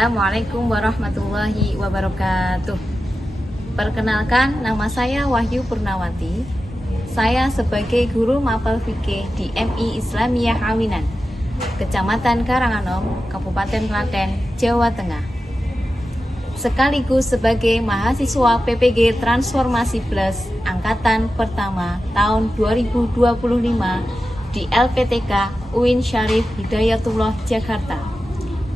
Assalamualaikum warahmatullahi wabarakatuh. Perkenalkan, nama saya Wahyu Purnawati. Saya sebagai guru mapel fikih di MI Islamiyah Awinan, Kecamatan Karanganom, Kabupaten Klaten, Jawa Tengah. Sekaligus sebagai mahasiswa PPG Transformasi Plus Angkatan Pertama tahun 2025 di LPTK UIN Syarif Hidayatullah Jakarta.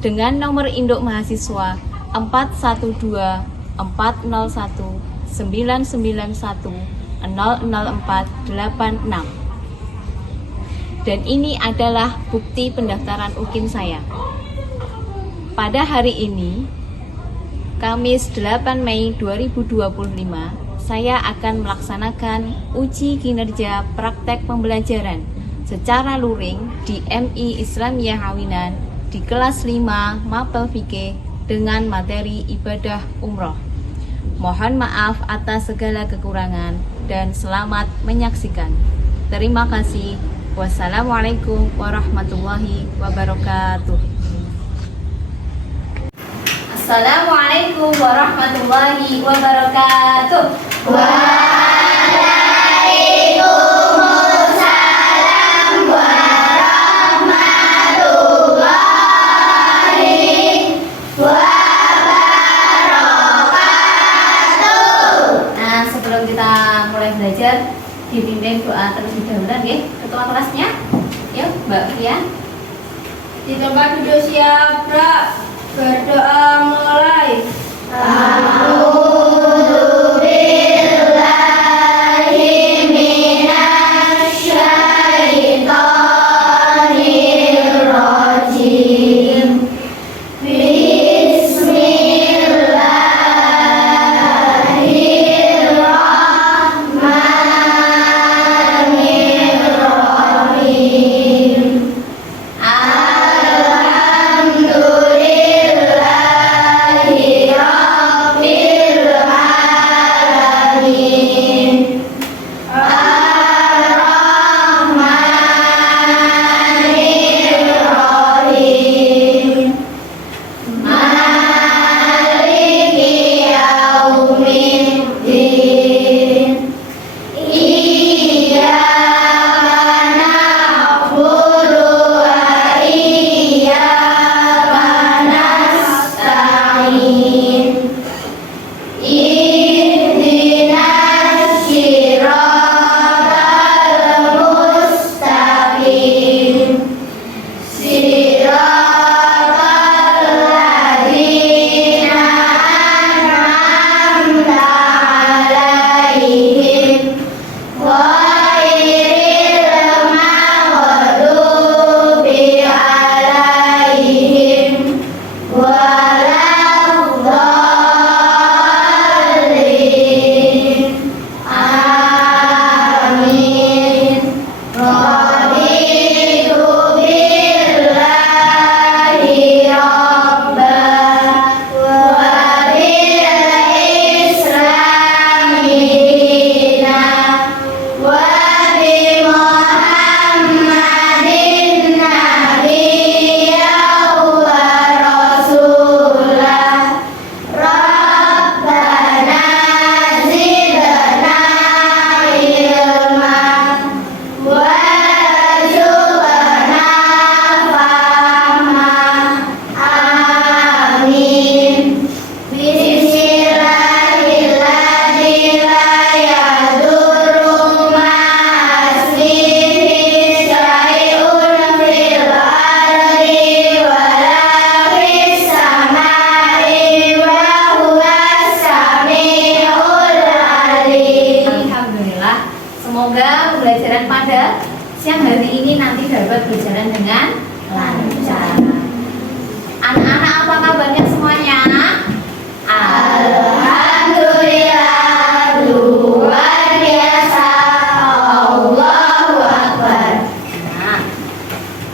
Dengan nomor induk mahasiswa 412-401-991-00486. Dan ini adalah bukti pendaftaran UKIN saya. Pada hari ini, Kamis 8 Mei 2025, saya akan melaksanakan uji kinerja praktek pembelajaran secara luring di MI Islamiyah Awinan di kelas 5 Mapel Fikih dengan materi ibadah umroh. Mohon maaf atas segala kekurangan dan selamat menyaksikan. Terima kasih. Wassalamualaikum warahmatullahi wabarakatuh. Assalamualaikum warahmatullahi wabarakatuh. Belajar dipimpin doa terlebih dahulu ya, ketua kelasnya. Yuk Mbak Fia. Di tempat duduk siap, berdoa mulai. Semoga pembelajaran pada siang hari ini nanti dapat berjalan dengan lancar. Anak-anak, apa kabarnya semuanya? Alhamdulillah, luar biasa. Allahu Akbar. Nah,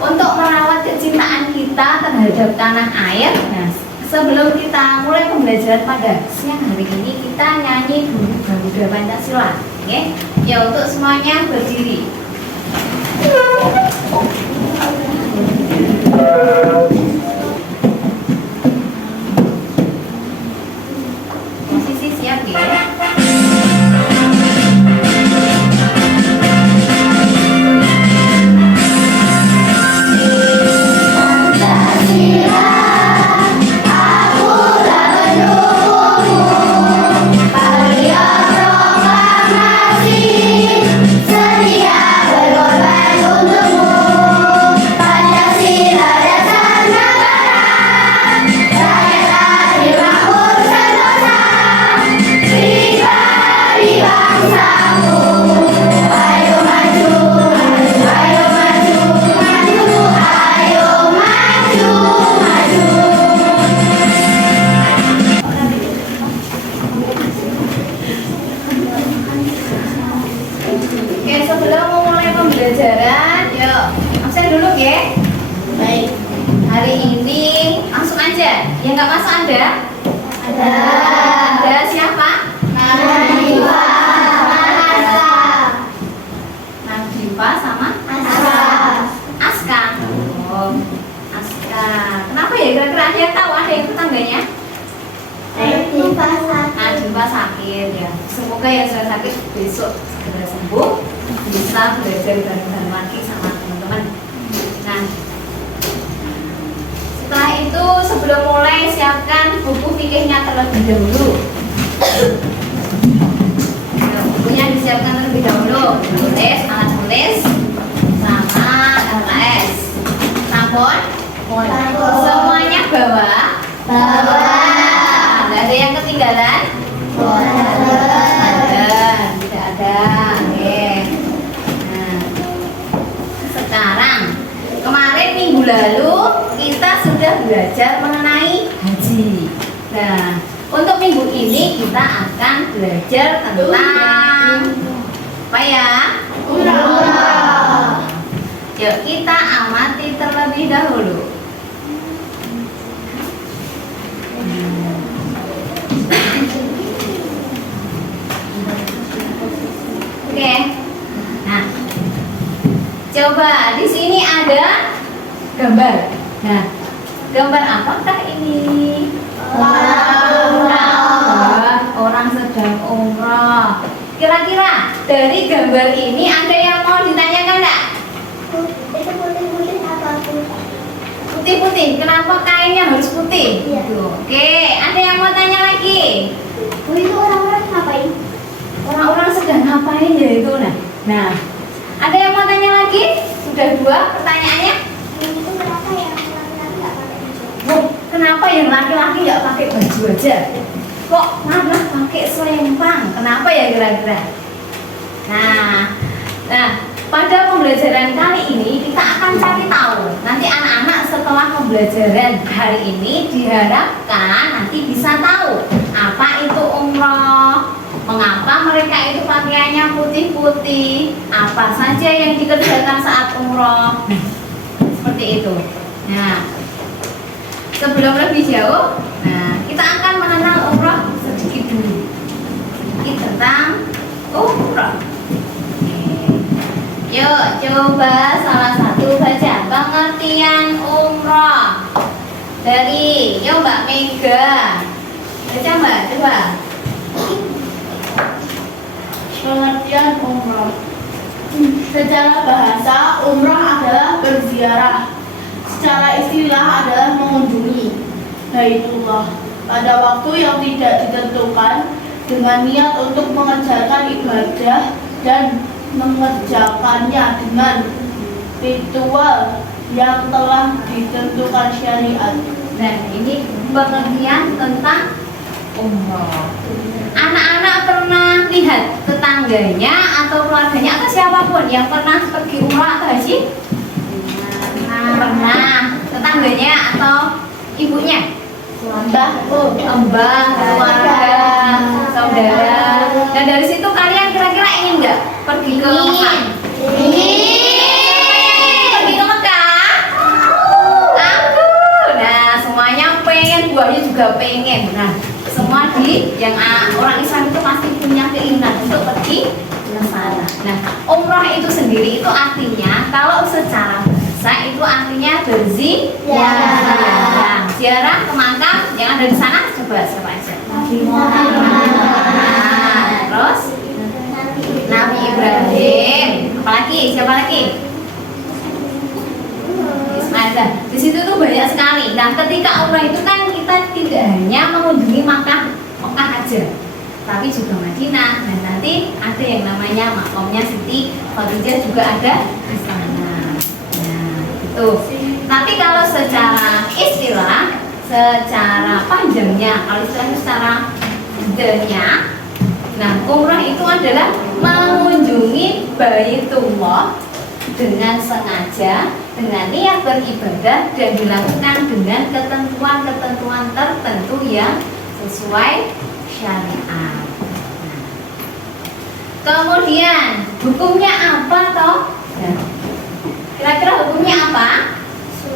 untuk merawat kecintaan kita terhadap tanah air, sebelum kita mulai pembelajaran pada siang hari ini, kita nyanyi dulu Garuda Pancasila. Oke, ya untuk semuanya berdiri. Yang nggak masuk ada? Ada. Ada siapa? Nadifa, Nadifa sama Aska. Oh, Aska. Kenapa ya? Kira-kira ada yang tahu? Ada yang tetangganya? Nadifa sakit ya. Semoga yang sudah sakit besok segera sembuh, bisa belajar bareng-bareng lagi sama teman-teman. Nah, setelah itu sebelum mulai siapkan buku fikihnya terlebih dahulu. Nah, bukunya disiapkan terlebih dahulu. Tulis, alat tulis, sama LKS. Sampun? Semuanya bawa. Nggak ada yang ketinggalan? Tidak ada. Oke. Nah, sekarang kemarin minggu lalu kita sudah belajar mengenai haji. Nah, untuk minggu ini kita akan belajar tentang apa ya? Umrah. Yuk kita amati terlebih dahulu. Oke. Nah, coba di sini ada gambar. Nah, gambar apakah ini? Orang sedang umrah. Kira-kira dari gambar ini ada yang mau ditanyakan enggak? Putih-putih. Kenapa kainnya harus putih? Iya. Oke, ada yang mau tanya lagi? Itu orang-orang ngapain? Orang-orang sedang ngapain ya itu? Nah, ada yang mau tanya lagi? Sudah 2 pertanyaannya. Itu kenapa yang laki-laki nggak pakai hijab? Oh, kenapa yang laki-laki nggak pakai baju aja? Kok malah pakai selempang? Kenapa ya kira-kira? Nah, pada pembelajaran kali ini kita akan cari tahu. Nanti anak-anak setelah pembelajaran hari ini diharapkan nanti bisa tahu apa itu umroh, mengapa mereka itu pakaiannya putih-putih, apa saja yang dikerjakan saat umroh. Seperti itu. Nah, sebelum lebih jauh, kita akan mengenal umroh sedikit dulu. Sedikit tentang umroh. Yuk, coba salah satu baca pengertian umroh dari Mbak Mega. Baca Mbak, coba. Pengertian umrah. Secara bahasa, umrah adalah berziarah. Secara istilah adalah mengunjungi Baitullah pada waktu yang tidak ditentukan dengan niat untuk mengerjakan ibadah dan mengerjakannya dengan ritual yang telah ditentukan syariat. Dan ini pengertian tentang umroh. Anak-anak pernah lihat tetangganya atau keluarganya atau siapapun yang pernah pergi umroh atau haji? Pernah. Tetangganya atau ibunya? Mbah, keluarga, saudara. Dan dari situ kalian kira-kira ingin nggak pergi ke Mekah? Pergi ke Mekah? Aku. Nah, semuanya pengen, buahnya juga pengen. Nah, semua yang orang Islam itu pasti punya keinginan untuk pergi ke sana. Nah, umroh itu sendiri itu artinya kalau secara bahasa itu artinya berziarah. Ziarah ke makam yang ada di sana, coba siapa aja? Nabi Muhammad. Terus Nabi Ibrahim. Apalagi? Siapa lagi? Ismail. Di situ tuh banyak sekali. Nah, ketika umrah itu kan kita tidak hanya mengunjungi Mekah aja, tapi juga Madinah. Dan nanti ada yang namanya makamnya Siti Khadijah juga ada di sana. Nah, itu. Tapi kalau secara istilah, secara panjangnya, kalau istilahnya secara detailnya, nah umrah itu adalah mengunjungi Baitullah dengan sengaja, dengan niat beribadah dan dilakukan dengan ketentuan-ketentuan tertentu yang sesuai syariat. Nah, kemudian hukumnya apa toh? Nah, kira-kira hukumnya apa?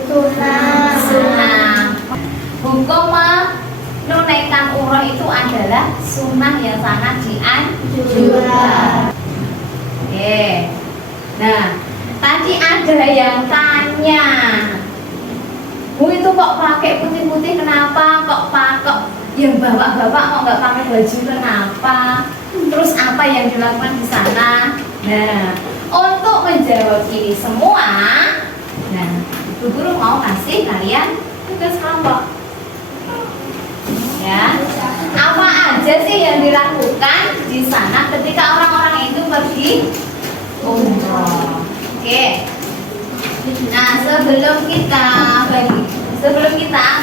Sunnah. Sunnah. hukum menunaikan umroh itu adalah sunnah yang sangat dianjurkan. Oke. Nah, tadi ada yang tanya, Bu itu kok pakai putih-putih kenapa? Kok yang bapak-bapak kok nggak pakai baju kenapa? Terus apa yang dilakukan di sana? Nah, untuk menjawab ini semua, nah, Bu Guru mau kasih kalian tugas kelompok. Ya, apa aja sih yang dilakukan di sana ketika orang-orang itu pergi umroh? Oke. Nah, sebelum kita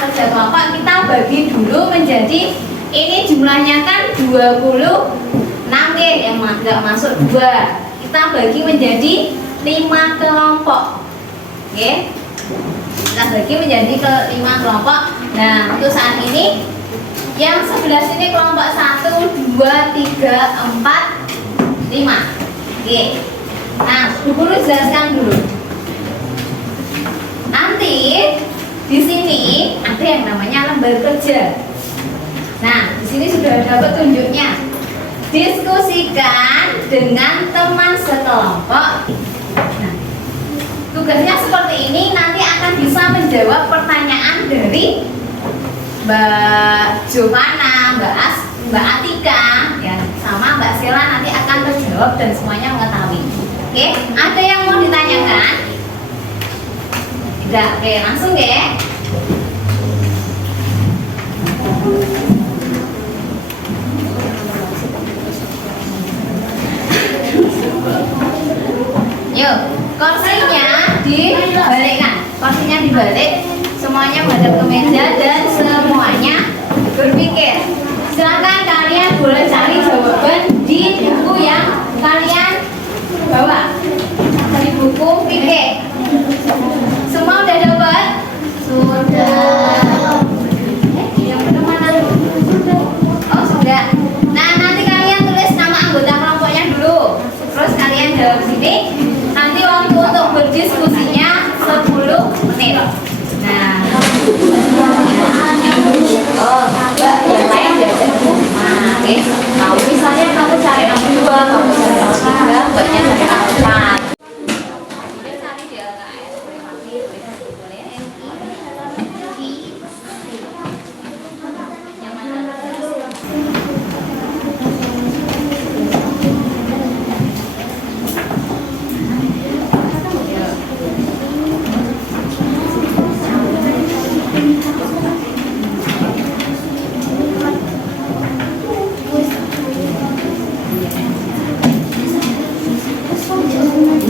kerja kelompok, kita bagi dulu menjadi, ini jumlahnya kan 26 yang nggak masuk 2. Kita bagi menjadi 5 kelompok. Oke. Kita bagi menjadi ke 5 kelompok. Nah, untuk saat ini yang sebelah sini kelompok 1, 2, 3, 4, 5. Oke. Nah, Bu Guru jelaskan dulu. Nanti di sini ada yang namanya lembar kerja. Nah, di sini sudah ada petunjuknya. Diskusikan dengan teman sekelompok. Nah, tugasnya seperti ini, nanti akan bisa menjawab pertanyaan dari Mbak Jovana, Mbak Atika, ya, sama Mbak Sela nanti akan terjawab dan semuanya mengetahui. Oke, ada yang mau ditanyakan? Tidak, oke, langsung ya. Yuk, kursinya dibalikkan. Kursinya dibalik, semuanya menghadap ke meja dan semuanya berpikir. Silakan kalian boleh cari jawaban di buku yang kalian bawa. Dari buku pikir. Semua udah dapat? Sudah. Yang belum mana? Oh, sudah. Nah, nanti kalian tulis nama anggota kelompoknya dulu. Terus kalian jawab sini. Nanti waktu untuk berdiskusinya 10 menit. Nah, oh, Mbak, yang lain diajak dulu. Nah, oke. Nah, misalnya kamu cari nomor 2, kamu cari nomor 3, Mbaknya cari nomor 4.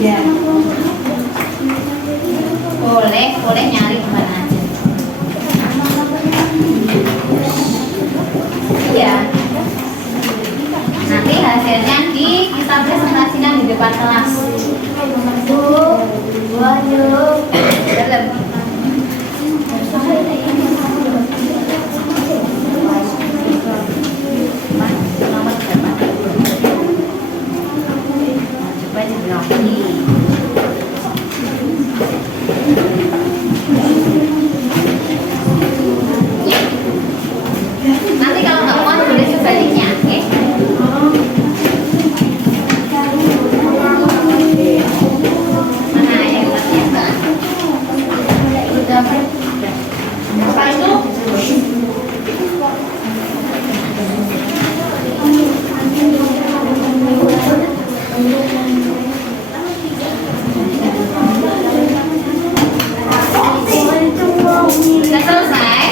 Ya. Boleh nyari kemana aja. Iya. Nanti hasilnya kita presentasikan di depan kelas. Dalam. Nomor berapa? Coba dibilang. Nanti kalau nggak mau boleh sebaliknya, oke? Mana yang terbiasa? Udah. Apa itu? Sudah selesai?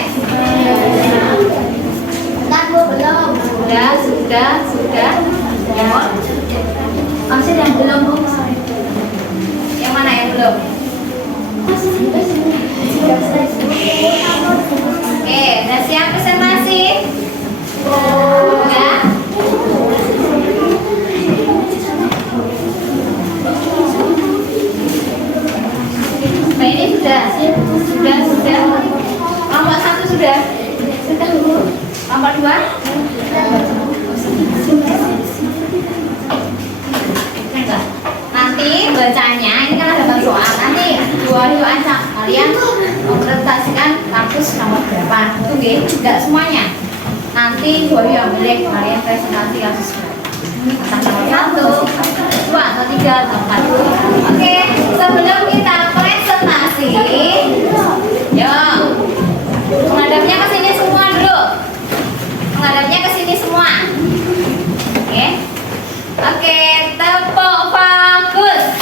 Sudah. Masih yang belum, Bu? Yang mana yang belum? Oke, udah siap presentasi? Udah? Nah, ini sudah. Kelompok 1 sudah. Kelompok 2? Nanti bacanya ini kan ada soal. Nanti Wahyu acak kalian mempresentasikan kasus nomor berapa? Itu enggak semuanya. Nanti Wahyu yang milih kalian presentasi kasus berapa? Entah nomor 1, 2, atau 3, atau 4. Oke, sebelum kita presentasi, yuk menghadapnya ke sini semua dulu. Menghadapnya ke sini semua. Oke, tepuk bagus.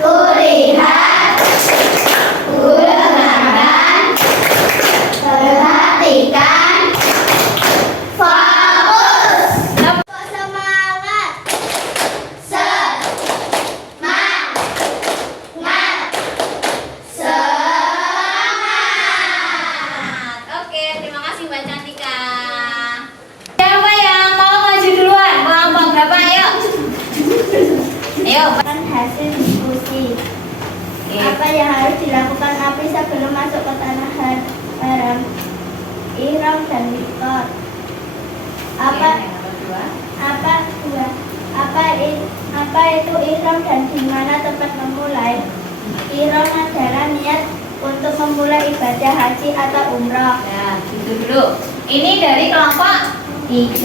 Kulihat, kudengarkan, perhatikan, fokus. Tepuk semangat. Semangat. Semangat. Oke, terima kasih Mbak Cantika. Siapa yang mau maju duluan? Kelompok berapa? Ayo. Ayo. Hasil diskusi. Apa yang harus dilakukan Nabi sebelum masuk ke tanah haram? Ihram dan miqat. Apa itu ihram dan di mana tempat memulai? Ihram adalah niat untuk memulai ibadah haji atau umrah. Ya, gitu dulu. Ini dari kelompok 3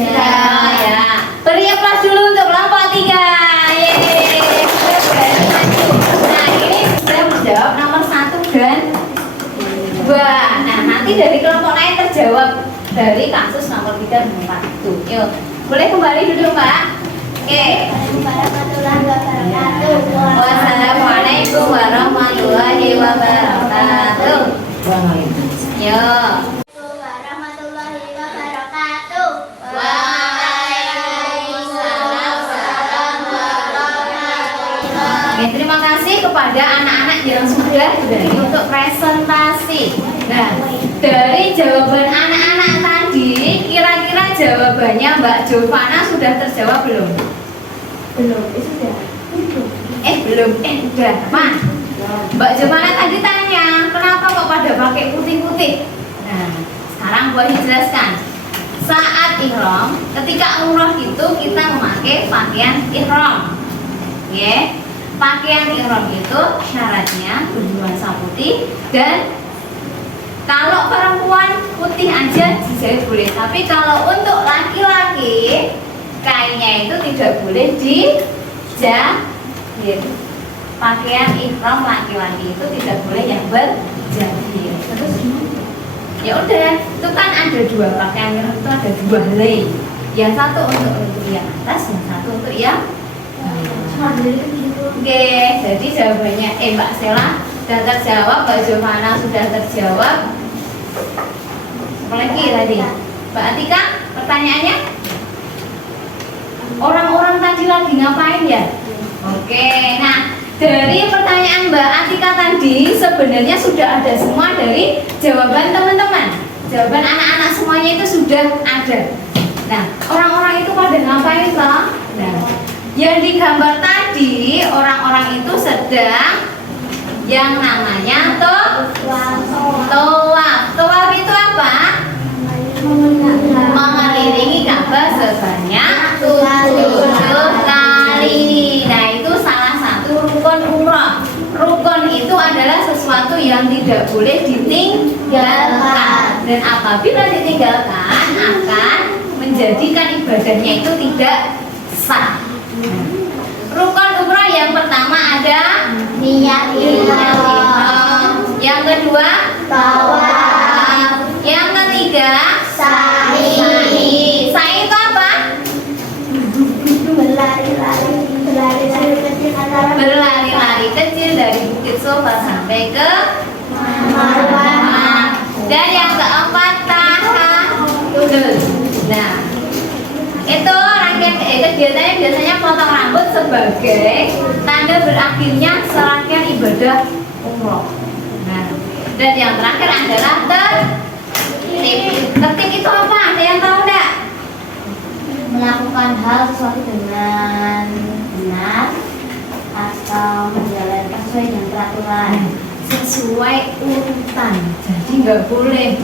ya. Beri aplaus dulu untuk kelompok 3. Yeay. Nah, ini sudah menjawab nomor 1 dan 2. Nah, nanti dari kelompok lain terjawab dari kasus nomor 3 dan 4 itu. Yuk, boleh kembali duduk, Mbak. Oke. Wassalamualaikum warahmatullahi wabarakatuh. Yuk. Warahmatullahi wabarakatuh. Waalaikumsalam warahmatullahi wabarakatuh. Oke, terima kasih kepada anak-anak yang sudah dari untuk presentasi. Nah, dari jawaban anak-anak tadi, kira-kira jawabannya Mbak Jovana sudah terjawab belum? Belum, sudah. Belum. Udah. Ma, Mbak Jovana tadi tanya, kenapa kok pada pakai putih-putih? Nah, sekarang boleh jelaskan. Saat ihram, ketika umroh itu kita memakai pakaian ihram. Ya. Pakaian ihram itu syaratnya bernuansa putih dan kalau perempuan putih aja dijahit boleh, tapi kalau untuk laki-laki kainnya itu tidak boleh dijahit. Pakaian ihram laki-laki itu tidak boleh yang berjahit. Terus ya udah, itu kan ada 2 pakaian ihram itu ada 2 helai. Yang satu untuk yang atas, yang satu untuk yang Oke, jadi jawabannya Mbak Sela sudah terjawab, Mbak Jovana sudah terjawab. Apalagi tadi Mbak Atika, pertanyaannya orang-orang tadi lagi ngapain ya? Oke, nah dari pertanyaan Mbak Atika tadi sebenarnya sudah ada semua dari jawaban teman-teman. Jawaban anak-anak semuanya itu sudah ada. Nah, orang-orang itu pada ngapain toh? Nah, yang digambar tadi orang-orang itu sedang yang namanya tawaf. Tawaf itu apa? Mengelilingi Ka'bah sebanyak 7 kali. Nah, itu salah satu rukun umrah. Rukun itu adalah sesuatu yang tidak boleh ditinggalkan. Dan apabila ditinggalkan akan menjadikan ibadahnya itu tidak sah. Rukun umrah yang pertama ada Niat ihram. Yang kedua Tawaf. Yang ketiga Sa'i. Sa'i itu apa? Berlari-lari kecil dari Bukit Sofa sampai ke Marwah. Dan yang keempat tahajud. Nah, itu rangkaian kegiatannya biasanya potong rambut sebagai tanda berakhirnya serangkaian ibadah umroh. Nah, dan yang terakhir adalah tertib. Tertib itu apa? Ada yang tahu enggak? Melakukan hal sesuatu dengan benar atau menjalankan sesuai dengan peraturan. Sesuai urutan. Jadi nggak boleh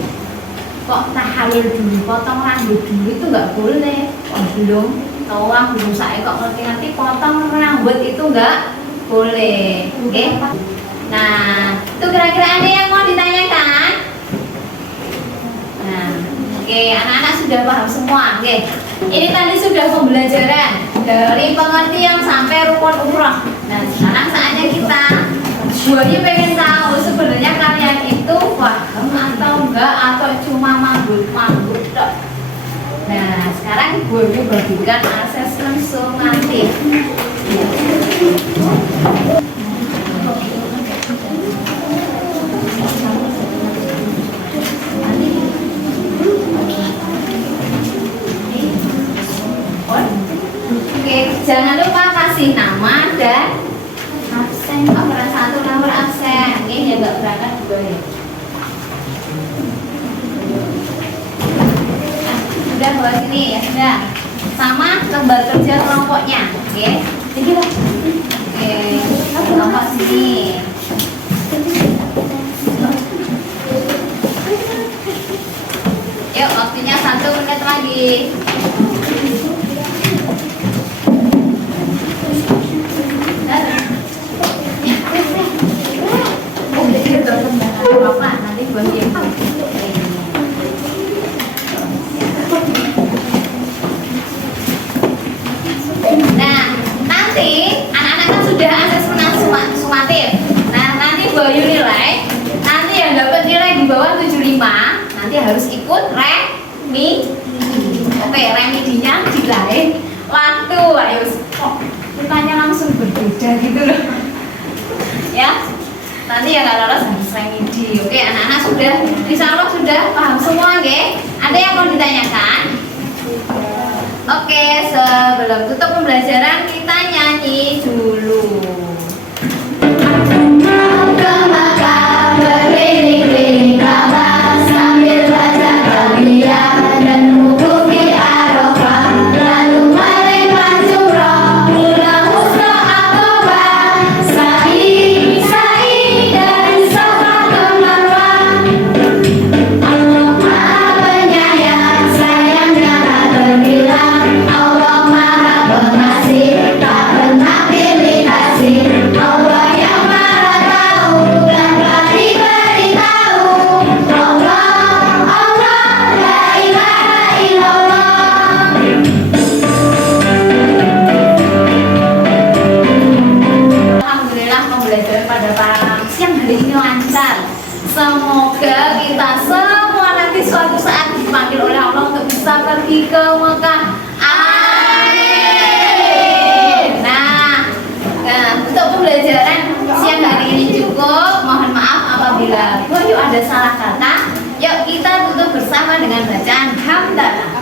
kok tahallul dulu, potong rambut dulu, itu nggak boleh. Oh, belum tawaf, belum saya kok ngerti-ngerti potong rambut itu nggak boleh. Oke? Nah, itu kira-kira ada yang mau ditanyakan? Nah, oke, anak-anak sudah paham semua. Oke, ini tadi sudah pembelajaran dari pengertian sampai rukun umroh. Nah, sekarang saatnya kita Buahnya pengen tahu sebenarnya kalian itu paham atau enggak atau cuma manggut-manggut dok. Nah, sekarang Buahnya bagikan asesmen sumatif. Oke, jangan lupa kasih nama dan absen. Nomor 1 nomor absen. Ini yang nggak berangkat juga ya. Sudah bawa sini ya sudah. Sama lembar kerja kelompoknya. Oke. Oke. Kelompok sini. Yuk, waktunya 1 menit lagi. Nanti buat dia. Nah, nanti anak-anak kan sudah asesmen sumatif. Nah, nanti Bayu nilai. Nanti yang dapat nilai di bawah 75 nanti harus ikut remedi. Oke, remedinya di lain waktu. Ayo, kok rupanya langsung berbeda gitu loh. Ya. Nanti yang nggak lolos harus remedi. Oke, anak-anak sudah, insya Allah sudah paham semua, oke? Ada yang mau ditanyakan? Oke, sebelum tutup pembelajaran kita nyanyi dulu. Beriring-iring kabar sambil baca tauhiyah dan wukuf di Arafah, lalu melempar jumroh, pulang husna aqobah, sa'i dari Safa ke Marwah. Allah Maha Penyayang, sayangnya tak terbilang. Allah Maha Pengasih, tak pernah pilih kasih. Allah yang Maha Tahu dan beritahu. Allah, la ilaha illallah. Alhamdulillah pembelajaran pada siang hari ini lancar. Semoga kita semua nanti suatu saat dipanggil oleh Allah untuk bisa pergi ke Mekah. Amin. Nah, untuk pembelajaran siang hari ini cukup. Mohon maaf apabila Bayu ada salah kata. Yuk kita tutup bersama dengan bacaan hamdalah.